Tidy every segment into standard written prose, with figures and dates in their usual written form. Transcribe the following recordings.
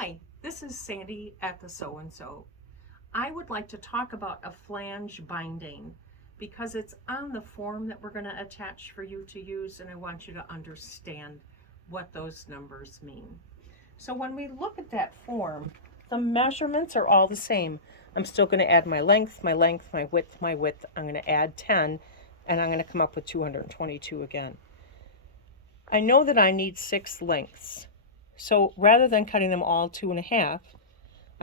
Hi, this is Sandy at the Sew-and-Sew. I would like to talk about a flange binding because it's on the form that we're going to attach for you to use, and I want you to understand what those numbers mean. So when we look at that form, the measurements are all the same. I'm still going to add my length, my width, my width. I'm going to add 10, and I'm going to come up with 222 again. I know that I need 6 lengths. So rather than cutting them all 2.5, I'm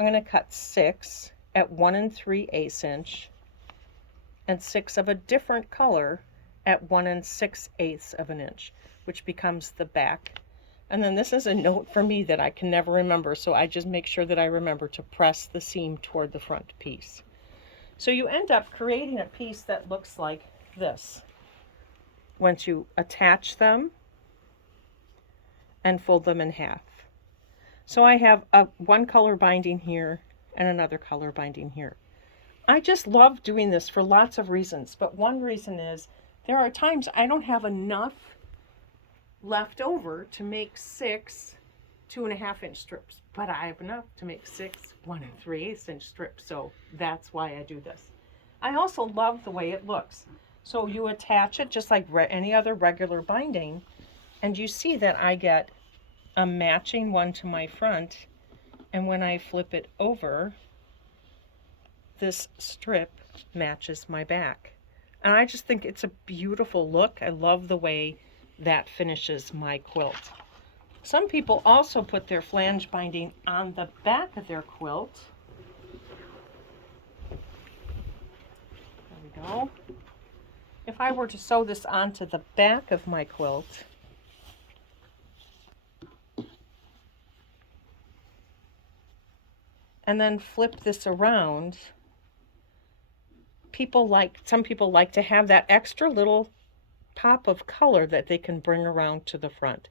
going to cut 6 at 1 3/8 inch and 6 of a different color at 1 6/8 of an inch, which becomes the back. And then this is a note for me that I can never remember, so I just make sure that I remember to press the seam toward the front piece. So you end up creating a piece that looks like this once you attach them and fold them in half. So I have one color binding here and another color binding here. I just love doing this for lots of reasons, but one reason is there are times I don't have enough left over to make 6 2.5 inch strips, but I have enough to make 6 1 3/8 inch strips, so that's why I do this. I also love the way it looks. So you attach it just like any other regular binding, and you see that I get a matching one to my front, and when I flip it over, this strip matches my back. And I just think it's a beautiful look. I love the way that finishes my quilt. Some people also put their flange binding on the back of their quilt. There we go. If I were to sew this onto the back of my quilt, and then flip this around, some people like to have that extra little pop of color that they can bring around to the front.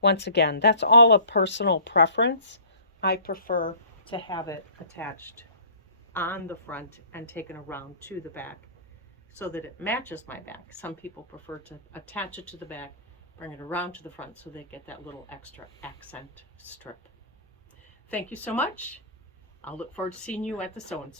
Once again, that's all a personal preference. I prefer to have it attached on the front and taken around to the back so that it matches my back. Some people prefer to attach it to the back, bring it around to the front so they get that little extra accent strip. Thank you so much. I'll look forward to seeing you at the Sew-and-Sew.